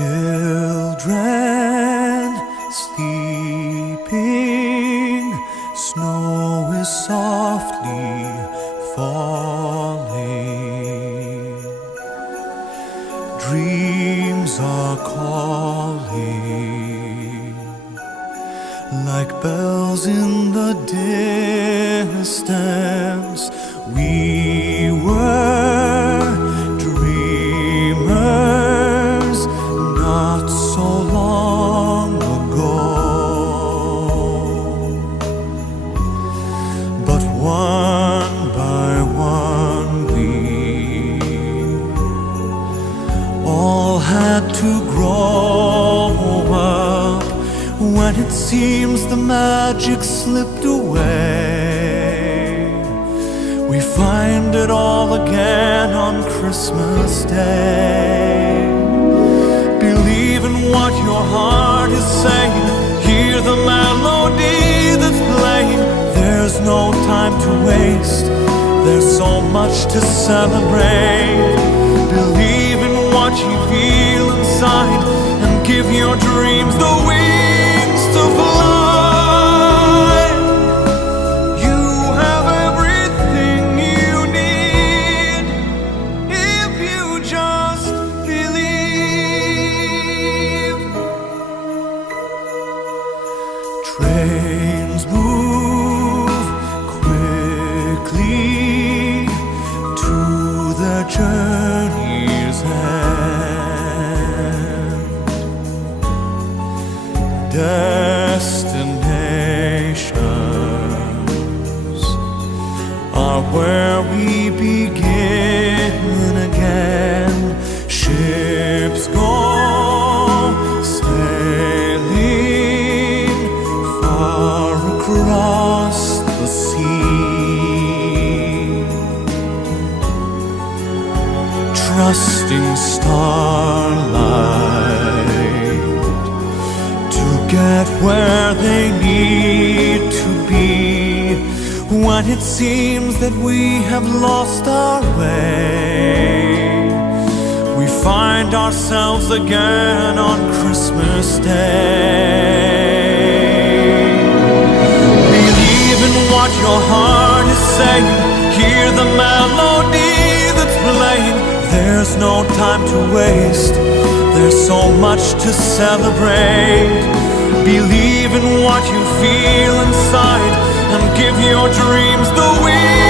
Children sleeping, snow is softly falling. Dreams are calling like bells in the distance. We were dreamers not so long ago, but one by one we all had to grow up. When it seems the magic slipped away, we find it all again on Christmas Day. Believe in what your heart is saying, hear the melody that's playing. There's no time to waste, there's so much to celebrate. Believe in what you feel inside and give your dreams the wings to fly. You have everything you need if you just believe. Trains move quickly to their journey's end. Destinations are where we begin again. Ships go sailing far across the sea, trusting starlight to get where they need to be. When it seems that we have lost our way, we find ourselves again on Christmas Day. Believe in what your heart is saying, hear the melody that's playing. There's no time to waste, there's so much to celebrate. Believe in what you feel inside and give your dreams the wings